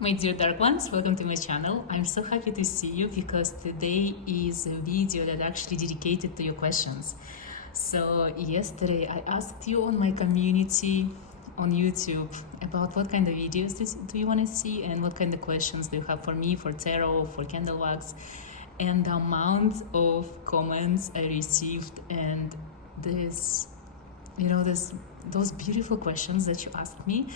My dear dark ones, welcome to my channel. I'm so happy to see you because today is a video that actually dedicated to your questions. So yesterday I asked you on my community on YouTube about what kind of videos do you want to see and what kind of questions do you have for me, for tarot, for candle wax, and the amount of comments I received and this, those beautiful questions that you asked me.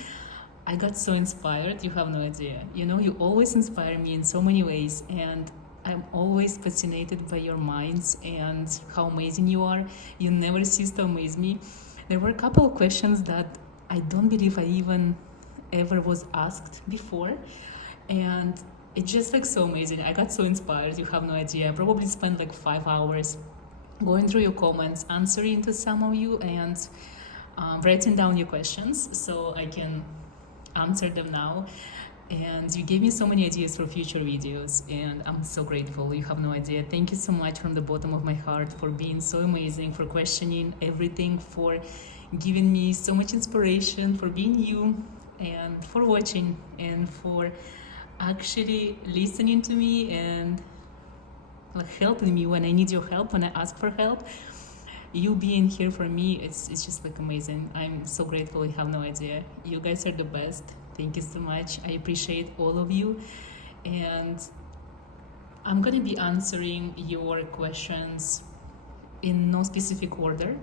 I got so inspired, you have no idea. You always inspire me in so many ways, and I'm always fascinated by your minds and how amazing you are. You never cease to amaze me. There were a couple of questions that I don't believe I even ever was asked before, and it's just like so amazing. I got so inspired, you have no idea. I probably spent like 5 hours going through your comments, answering to some of you, and writing down your questions so I can answer them now. And you gave me so many ideas for future videos, and I'm so grateful, you have no idea. Thank you so much from the bottom of my heart for being so amazing, for questioning everything, for giving me so much inspiration, for being you, and for watching, and for actually listening to me and helping me when I need your help, when I ask for help. You being here for me, it's just like amazing. I'm so grateful, you have no idea. You guys are the best. Thank you so much. I appreciate all of you, and I'm gonna be answering your questions in no specific order.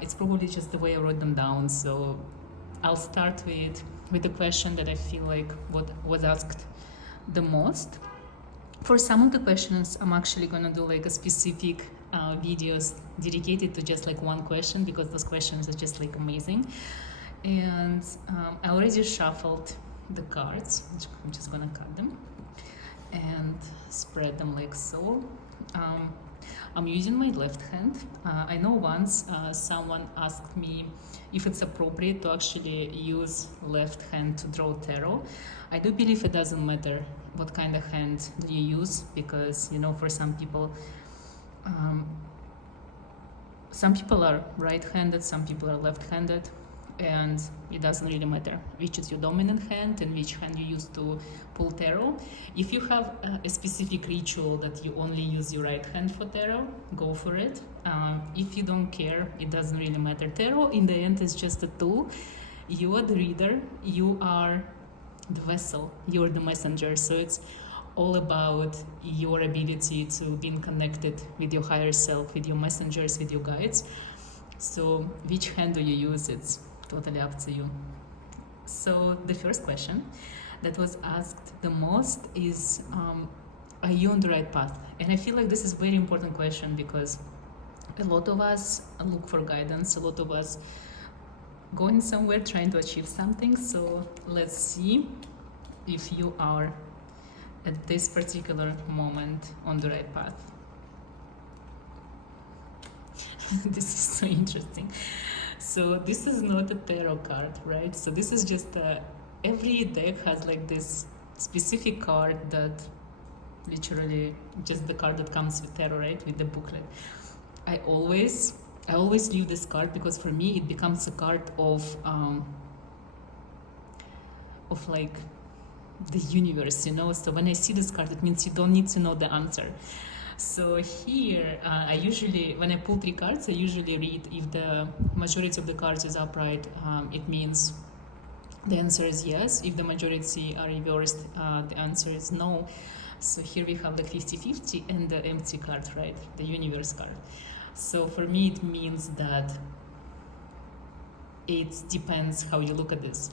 It's probably just the way I wrote them down. So I'll start with the question that I feel like what was asked the most. For some of the questions, I'm actually gonna do like a specific videos dedicated to just like one question, because those questions are just like amazing. And I already shuffled the cards, which I'm just gonna cut them and spread them like so. I'm using my left hand. I know once someone asked me if it's appropriate to actually use left hand to draw tarot. I do believe it doesn't matter what kind of hand do you use, because for some people are right-handed, some people are left-handed, and it doesn't really matter which is your dominant hand and which hand you use to pull tarot. If you have a specific ritual that you only use your right hand for tarot, go for it. If you don't care, it doesn't really matter. Tarot in the end is just a tool. You are the reader, you are the vessel, you are the messenger. So it's all about your ability to being connected with your higher self, with your messengers, with your guides. So which hand do you use? It's totally up to you. So the first question that was asked the most is, are you on the right path? And I feel like this is a very important question, because a lot of us look for guidance, a lot of us going somewhere, trying to achieve something. So let's see if you are at this particular moment on the right path. This is so interesting. So this is not a tarot card, right? So this is just every deck has like this specific card that literally just the card that comes with tarot, right? With the booklet. I always leave this card, because for me it becomes a card of like the universe, So when I see this card, it means you don't need to know the answer. So here, I usually, when I pull 3 cards, I usually read if the majority of the cards is upright, it means the answer is yes. If the majority are reversed, the answer is no. So here we have the 50-50 and the empty card, right? The universe card. So for me, it means that it depends how you look at this,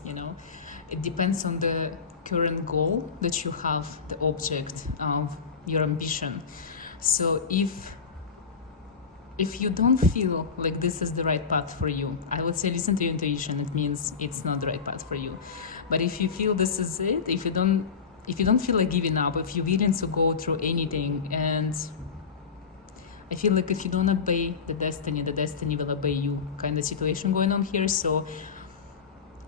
It depends on the current goal that you have, the object of your ambition. So if you don't feel like this is the right path for you, I would say listen to your intuition. It means it's not the right path for you. But if you feel this is it, if you don't feel like giving up, if you're willing to go through anything, and I feel like if you don't obey the destiny will obey you, kind of situation going on here. So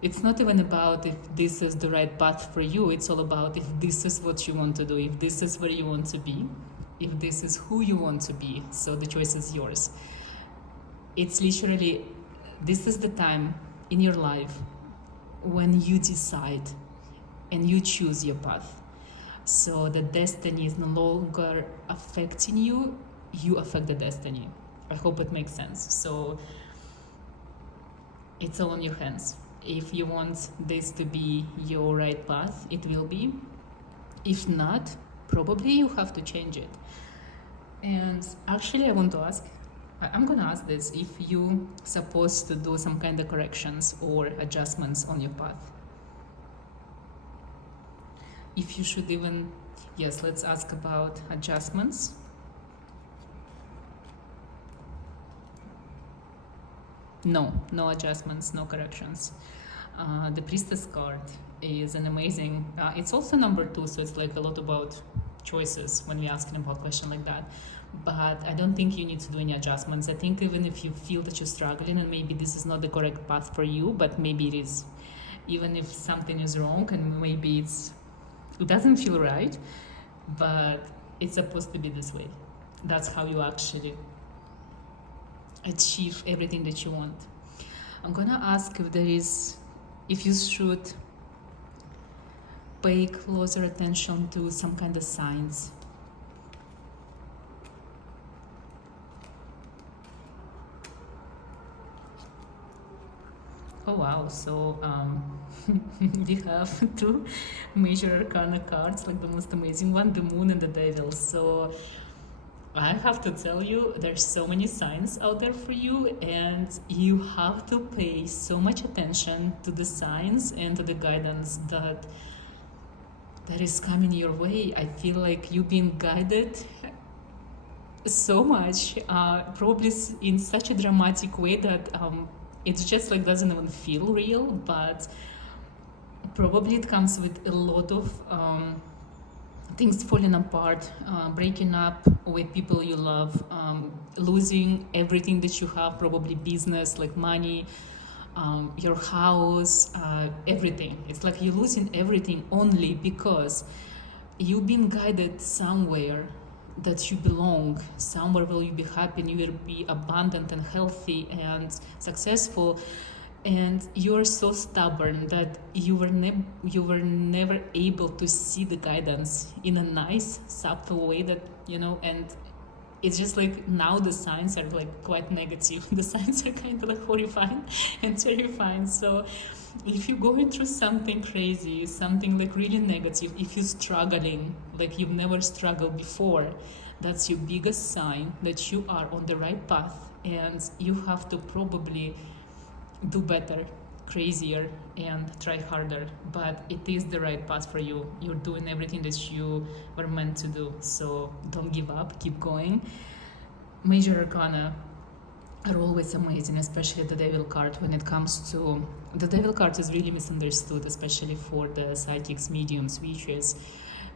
it's not even about if this is the right path for you, it's all about if this is what you want to do, if this is where you want to be, if this is who you want to be. So the choice is yours. It's literally, this is the time in your life when you decide and you choose your path. So the destiny is no longer affecting you, you affect the destiny. I hope it makes sense. So it's all in your hands. If you want this to be your right path, it will be. If not, probably you have to change it. And actually I want to ask, I'm gonna ask this, if you supposed to do some kind of corrections or adjustments on your path. If you should even, yes, let's ask about adjustments. No adjustments, no corrections. The priestess card is an amazing, it's also number 2, so it's like a lot about choices when we're asking about a question like that. But I don't think you need to do any adjustments. I think even if you feel that you're struggling and maybe this is not the correct path for you, but maybe it is, even if something is wrong and maybe it doesn't feel right, but it's supposed to be this way. That's how you actually achieve everything that you want. I'm gonna ask if you should pay closer attention to some kind of signs. Oh wow, so we have 2 major arcana cards, like the most amazing one, the moon and the devil. So I have to tell you, there's so many signs out there for you, and you have to pay so much attention to the signs and to the guidance that is coming your way. I feel like you've been guided so much, probably in such a dramatic way that it's just like doesn't even feel real, but probably it comes with a lot of things falling apart, breaking up with people you love, losing everything that you have, probably business, like money, your house, everything. It's like you're losing everything only because you've been guided somewhere that you belong, somewhere where you'll be happy and you will be abundant and healthy and successful. And you're so stubborn that you were never able to see the guidance in a nice, subtle way that, and it's just like now the signs are like quite negative. The signs are kind of like horrifying and terrifying. So if you're going through something crazy, something like really negative, if you're struggling like you've never struggled before, that's your biggest sign that you are on the right path, and you have to probably do better, crazier, and try harder. But it is the right path for you. You're doing everything that you were meant to do, so don't give up, keep going. Major arcana are always amazing, especially the devil card. When it comes to the devil card is really misunderstood, especially for the psychics, mediums, witches,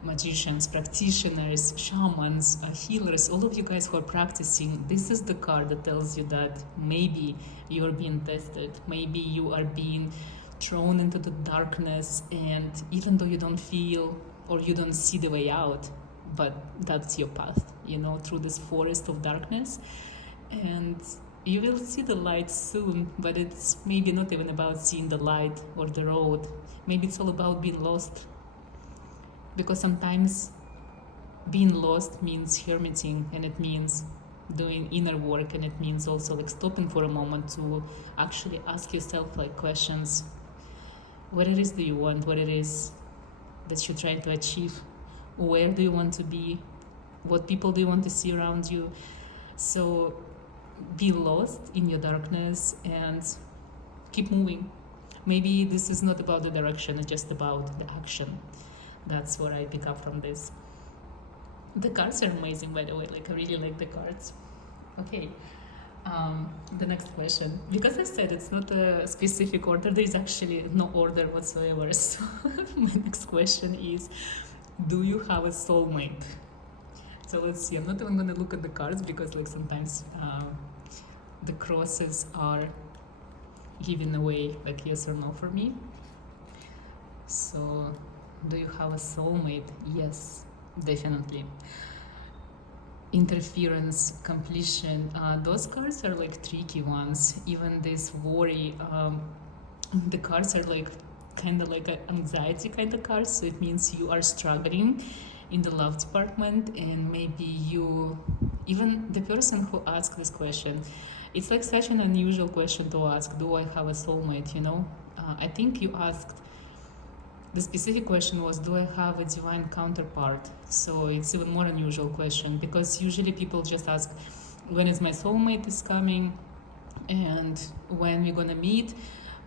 magicians, practitioners, shamans, healers, all of you guys who are practicing. This is the card that tells you that maybe you are being tested, maybe you are being thrown into the darkness, and even though you don't feel or you don't see the way out, but that's your path, through this forest of darkness, and you will see the light soon. But it's maybe not even about seeing the light or the road. Maybe it's all about being lost, because sometimes being lost means hermiting, and it means doing inner work, and it means also like stopping for a moment to actually ask yourself like questions. What it is do you want? What it is that you're trying to achieve? Where do you want to be? What people do you want to see around you? So be lost in your darkness and keep moving. Maybe this is not about the direction, it's just about the action. That's what I pick up from this. The cards are amazing, by the way. Like, I really like the cards. Okay, the next question. Because I said it's not a specific order, there is actually no order whatsoever. So my next question is, do you have a soulmate? So let's see. I'm not even going to look at the cards because like sometimes the crosses are giving away like yes or no for me. So do you have a soulmate? Yes, definitely. Interference, completion, those cards are like tricky ones. Even this worry, the cards are like kind of like an anxiety kind of card, so it means you are struggling in the love department, and maybe you, even the person who asked this question, it's like such an unusual question to ask, do I have a soulmate, you know? I think you asked, the specific question was, do I have a divine counterpart? So it's even more unusual question, because usually people just ask, when is my soulmate is coming, and when we're gonna meet.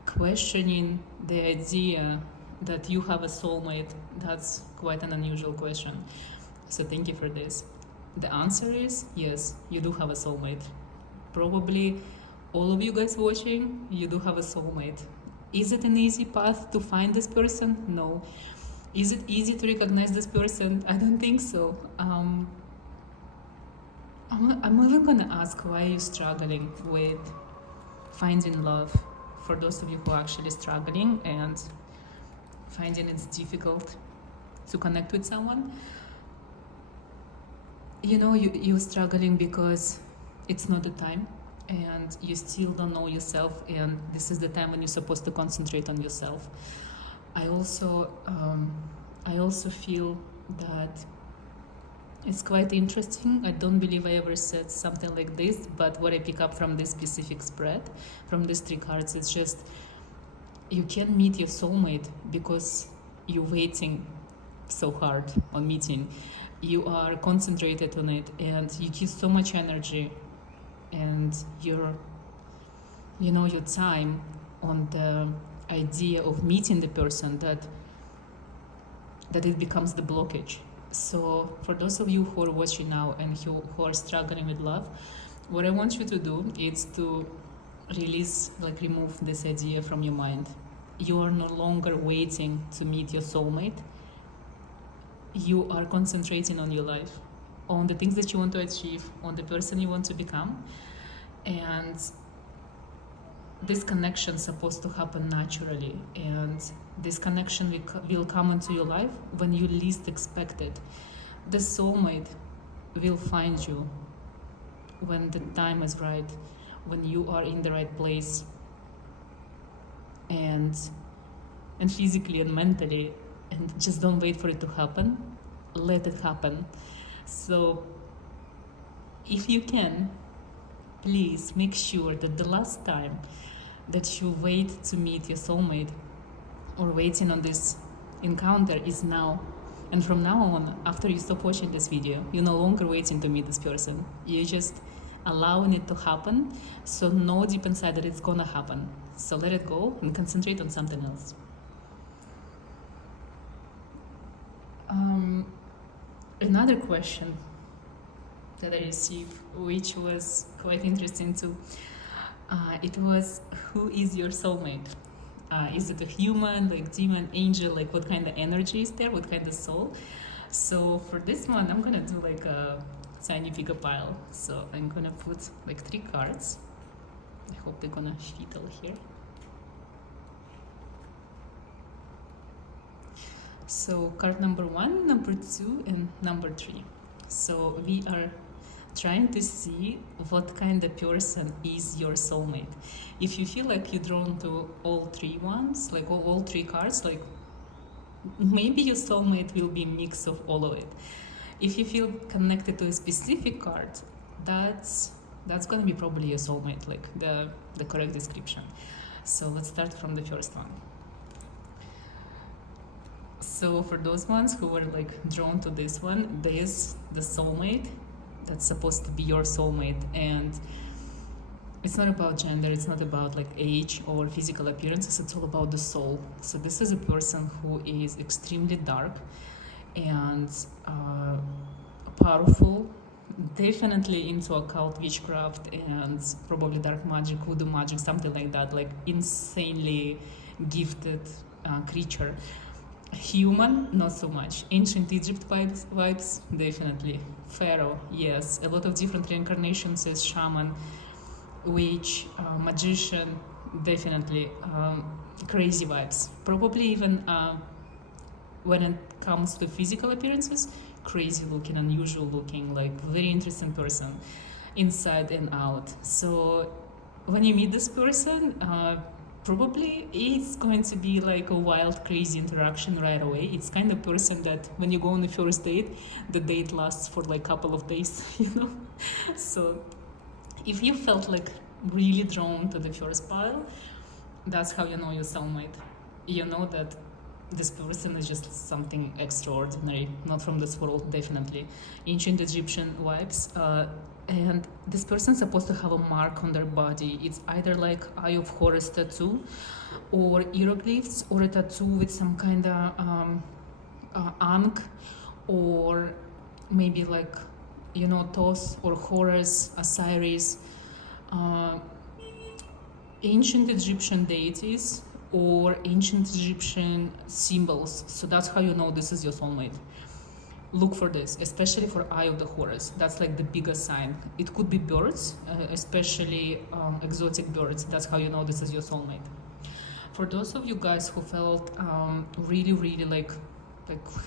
Questioning the idea that you have a soulmate, that's quite an unusual question. So thank you for this. The answer is yes, you do have a soulmate. Probably all of you guys watching, you do have a soulmate. Is it an easy path to find this person? No. Is it easy to recognize this person? I don't think so. I'm even gonna ask, why are you struggling with finding love? For those of you who are actually struggling and finding it's difficult to connect with someone, you know, you're struggling because it's not the time, and you still don't know yourself, and this is the time when you're supposed to concentrate on yourself. I also feel that it's quite interesting. I don't believe I ever said something like this, but what I pick up from this specific spread, from these 3 cards, it's just, you can meet your soulmate because you're waiting so hard on meeting. You are concentrated on it, and you give so much energy and your time on the idea of meeting the person that it becomes the blockage. So for those of you who are watching now and who are struggling with love, what I want you to do is to release, like remove this idea from your mind. You are no longer waiting to meet your soulmate. You are concentrating on your life, on the things that you want to achieve, on the person you want to become. And this connection is supposed to happen naturally, and this connection will come into your life when you least expect it. The soulmate will find you when the time is right, when you are in the right place, and physically and mentally, and just don't wait for it to happen, let it happen. So if you can, please make sure that the last time that you wait to meet your soulmate or waiting on this encounter is now. And from now on, after you stop watching this video, you're no longer waiting to meet this person. You're just allowing it to happen. So know deep inside that it's gonna happen. So let it go and concentrate on something else. Another question that I received, which was quite interesting too, it was, who is your soulmate? Is it a human, like demon, angel, like what kind of energy is there, what kind of soul? So for this one, I'm gonna do like a tiny pick-up pile. So I'm gonna put like 3 cards. I hope they're gonna fit all here. So card number 1, number 2, and number 3. So we are trying to see what kind of person is your soulmate. If you feel like you're drawn to all 3 ones, like all 3 cards, like maybe your soulmate will be a mix of all of it. If you feel connected to a specific card, that's gonna be probably your soulmate, like the correct description. So let's start from the first one. So for those ones who were like drawn to this one, there's the soulmate that's supposed to be your soulmate, and it's not about gender, it's not about like age or physical appearances, it's all about the soul. So this is a person who is extremely dark and powerful, definitely into occult, witchcraft, and probably dark magic, voodoo magic, something like that, like insanely gifted creature. Human, not so much. Ancient Egypt vibes, definitely. Pharaoh, yes. A lot of different reincarnations as shaman, witch, magician, definitely. Crazy vibes. Probably even when it comes to physical appearances, crazy looking, unusual looking, like very interesting person, inside and out. So when you meet this person, probably it's going to be like a wild, crazy interaction right away. It's kind of person that when you go on the first date, the date lasts for like a couple of days, you know. So if you felt like really drawn to the first pile, that's how you know your soulmate. You know that this person is just something extraordinary, not from this world, definitely. Ancient Egyptian vibes. And this person's supposed to have a mark on their body. It's either like Eye of Horus tattoo, or hieroglyphs, or a tattoo with some kind of ankh, or maybe like, you know, Thoth or Horus, Osiris, ancient Egyptian deities or ancient Egyptian symbols. So that's how you know this is your soulmate. Look for this, especially for Eye of the Horus. That's like the biggest sign. It could be birds, especially exotic birds. That's how you know this is your soulmate. For those of you guys who felt really, really like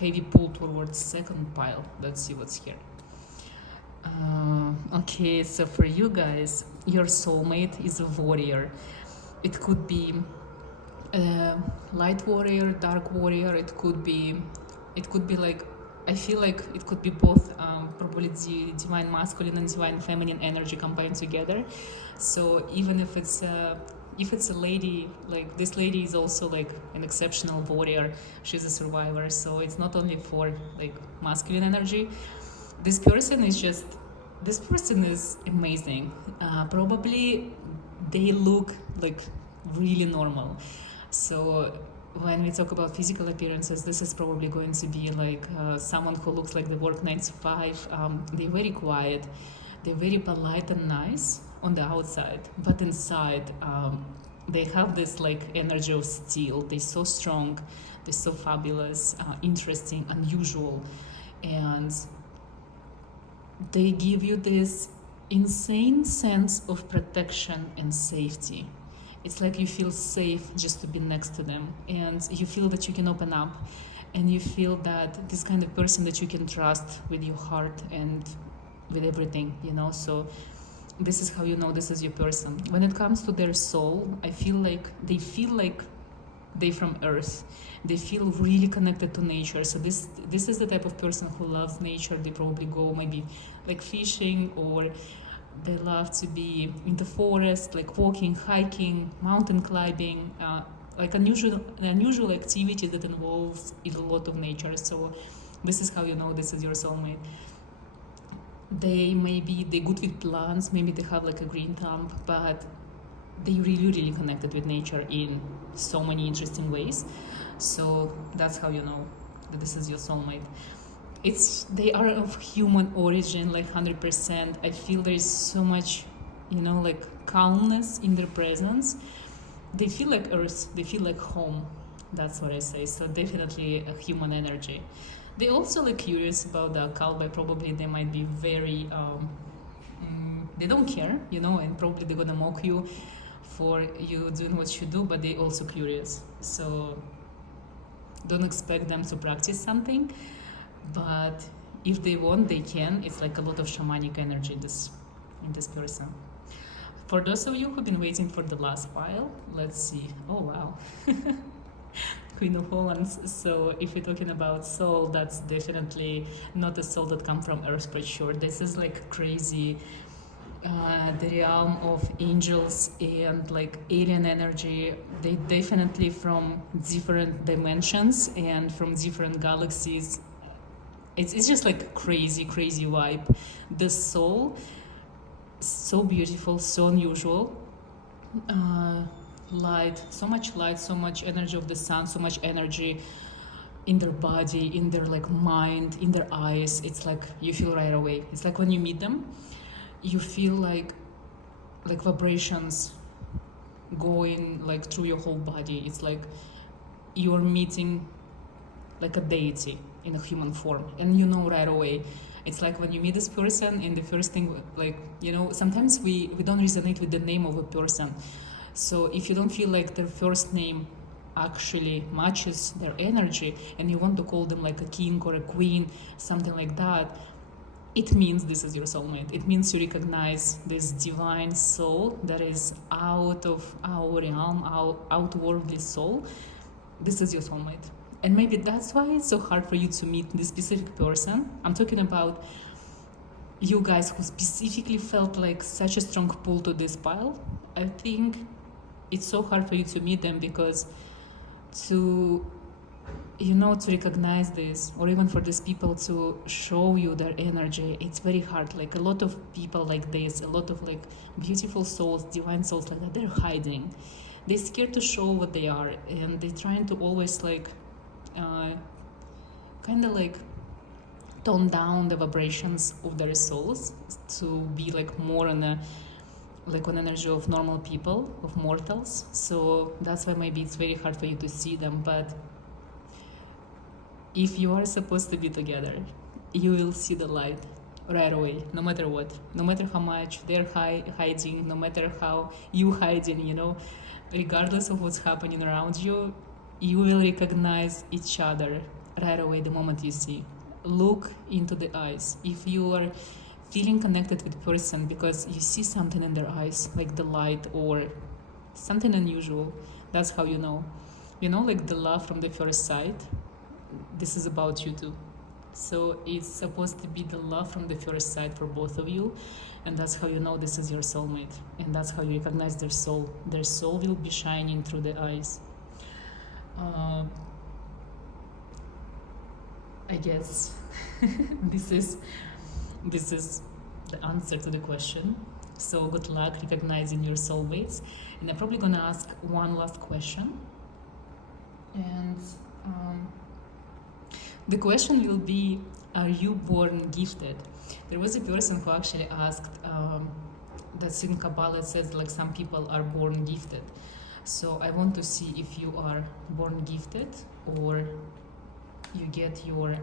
heavy pull towards second pile, let's see what's here. Okay, so for you guys, your soulmate is a warrior. It could be a light warrior, dark warrior. It could be like, I feel like it could be both, probably the divine masculine and divine feminine energy combined together. So even if it's a lady, like this lady is also like an exceptional warrior. She's a survivor. So it's not only for like masculine energy. This person is amazing. Probably they look like really normal. So when we talk about physical appearances, this is probably going to be like someone who looks like they work 9 to 5. They're very quiet. They're very polite and nice on the outside, but inside they have this like energy of steel. They're so strong. They're so fabulous, interesting, unusual, and they give you this insane sense of protection and safety. It's like you feel safe just to be next to them, and you feel that you can open up, and you feel that this kind of person that you can trust with your heart and with everything, you know. So this is how you know this is your person. When it comes to their soul, I feel like they're from Earth. They feel really connected to nature. So this is the type of person who loves nature. They probably go maybe like fishing, or they love to be in the forest, like walking, hiking, mountain climbing, like unusual activity that involves a lot of nature. So this is how you know this is your soulmate. They're good with plants, maybe they have like a green thumb, but they really, really connected with nature in so many interesting ways. So that's how you know that this is your soulmate. They are of human origin, like 100%. I feel there is so much, you know, like calmness in their presence. They feel like Earth. They feel like home. That's what I say. So definitely a human energy. They also like curious about the occult, but probably they might be very, they don't care, you know, and probably they're gonna mock you for you doing what you do, but they also curious. So don't expect them to practice something, but if they want, they can. It's like a lot of shamanic energy in this person. For those of you who've been waiting for the last pile, let's see. Oh wow. Queen of Wands. So if we're talking about soul, that's definitely not a soul that comes from Earth, for sure. This is like crazy, the realm of angels and like alien energy. They definitely from different dimensions and from different galaxies. It's just like crazy vibe. The soul, so beautiful, so unusual. Light, so much energy of the sun, so much energy in their body, in their like mind, in their eyes. It's like you feel right away. It's like when you meet them, you feel like vibrations going like through your whole body. It's like you are meeting like a deity in a human form, and you know right away. It's like when you meet this person, and the first thing, like, you know, sometimes we don't resonate with the name of a person. So if you don't feel like their first name actually matches their energy, and you want to call them like a king or a queen, something like that, it means this is your soulmate. It means you recognize this divine soul that is out of our realm, our outwardly soul. This is your soulmate. And maybe that's why it's so hard for you to meet this specific person. I'm talking about you guys who specifically felt like such a strong pull to this pile. I think it's so hard for you to meet them because to to recognize this, or even for these people to show you their energy, it's very hard. Like a lot of people like this, a lot of like beautiful souls, divine souls like that, they're hiding. They're scared to show what they are, and they're trying to always like kind of like tone down the vibrations of their souls to be like more on a like on energy of normal people, of mortals. So that's why maybe it's very hard for you to see them. But if you are supposed to be together, you will see the light right away, no matter what, no matter how much they're hiding, no matter how you hiding, regardless of what's happening around you, you will recognize each other right away the moment you see. Look into the eyes. If you are feeling connected with a person because you see something in their eyes, like the light or something unusual, that's how you know. Like the love from the first sight, this is about you too. So it's supposed to be the love from the first sight for both of you, and that's how you know this is your soulmate, and that's how you recognize their soul. Their soul will be shining through the eyes. I guess this is the answer to the question. So good luck recognizing your soulmates, and I'm probably gonna ask one last question, and the question will be, are you born gifted? There was a person who actually asked that in Kabbalah it says like some people are born gifted. So I want to see if you are born gifted or you get your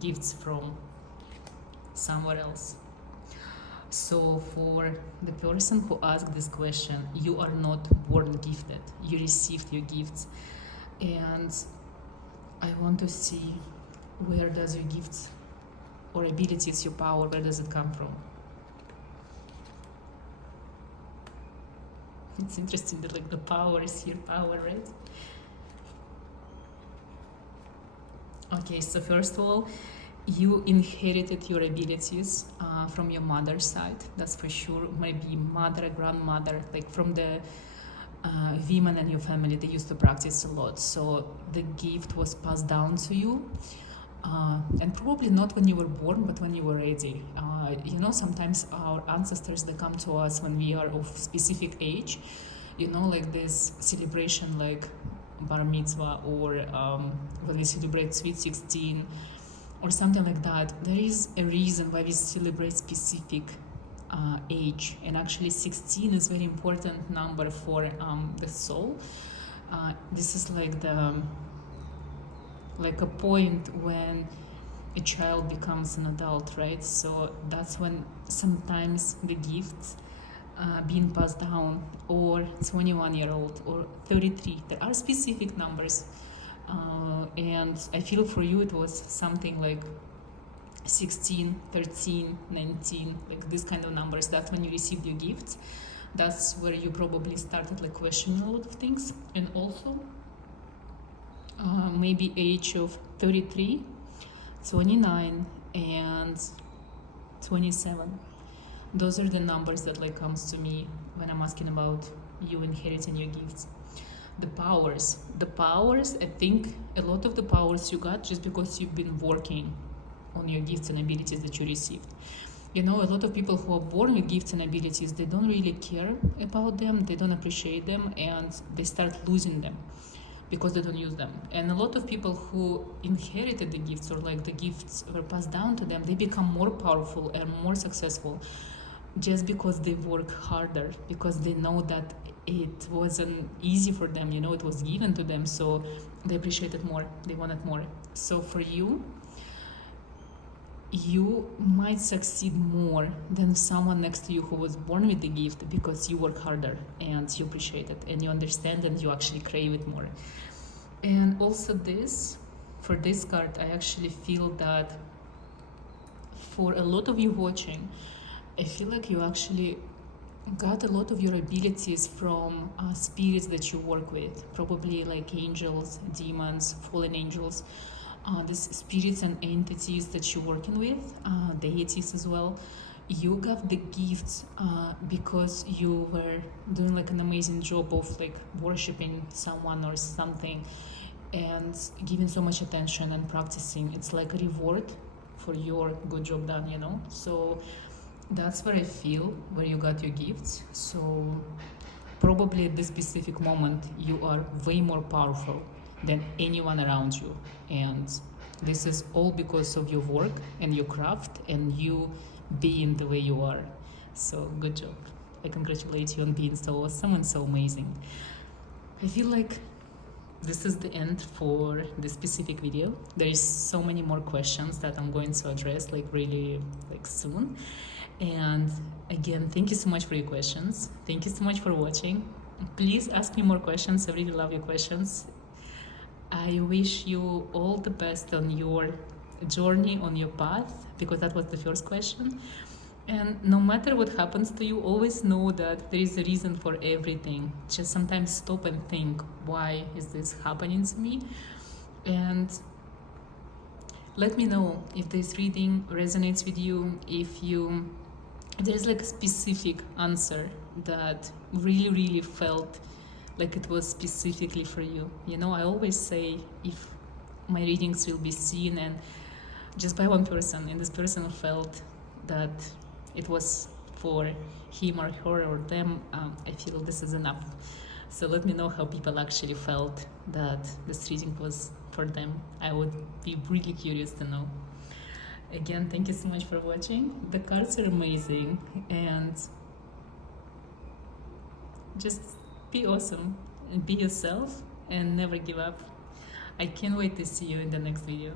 gifts from somewhere else. So for the person who asked this question, you are not born gifted. You received your gifts. And I want to see, where does your gifts or abilities, your power, where does it come from? It's interesting that like the power is here, power, right? Okay, so first of all, you inherited your abilities from your mother's side, that's for sure. Maybe mother, grandmother, like from the women in your family, they used to practice a lot. So the gift was passed down to you, and probably not when you were born, but when you were ready. Sometimes our ancestors, they come to us when we are of specific age, like this celebration like bar mitzvah, or when we celebrate sweet 16 or something like that. There is a reason why we celebrate specific age, and actually 16 is very important number for the soul. This is like a point when a child becomes an adult, right? So that's when sometimes the gifts being passed down, or 21-year-old or 33. There are specific numbers, and I feel for you it was something like 16, 13, 19, like this kind of numbers. That's when you received your gifts. That's where you probably started like questioning a lot of things. And also maybe age of 33, 29 and 27. Those are the numbers that like comes to me when I'm asking about you inheriting your gifts. The powers, I think a lot of the powers you got just because you've been working on your gifts and abilities that you received. A lot of people who are born with gifts and abilities, they don't really care about them, they don't appreciate them, and they start losing them because they don't use them. And a lot of people who inherited the gifts, or like the gifts were passed down to them, they become more powerful and more successful just because they work harder, because they know that it wasn't easy for them, it was given to them, so they appreciate it more, they want it more. So for you, you might succeed more than someone next to you who was born with the gift, because you work harder and you appreciate it and you understand and you actually crave it more. And also for this card, I actually feel that for a lot of you watching, I feel like you actually got a lot of your abilities from spirits that you work with, probably like angels, demons, fallen angels, these spirits and entities that you're working with, deities as well. You got the gifts because you were doing like an amazing job of like worshiping someone or something and giving so much attention and practicing. It's like a reward for your good job done, you know. So that's where I feel where you got your gifts. So probably at this specific moment you are way more powerful than anyone around you, and this is all because of your work and your craft and you being the way you are. So good job. I congratulate you on being so awesome and so amazing. I feel like this is the end for this specific video. There is so many more questions that I'm going to address like really like soon. And again, thank you so much for your questions. Thank you so much for watching. Please ask me more questions. I really love your questions. I wish you all the best on your journey, on your path, because that was the first question. And no matter what happens to you, always know that there is a reason for everything. Just sometimes stop and think, why is this happening to me? And let me know if this reading resonates with you, if there's like a specific answer that really felt like it was specifically for you. You know, I always say if my readings will be seen and just by one person, and this person felt that it was for him or her or them, I feel this is enough. So let me know how people actually felt that this reading was for them. I would be really curious to know. Again, thank you so much for watching. The cards are amazing, and just be awesome and be yourself and never give up. I can't wait to see you in the next video.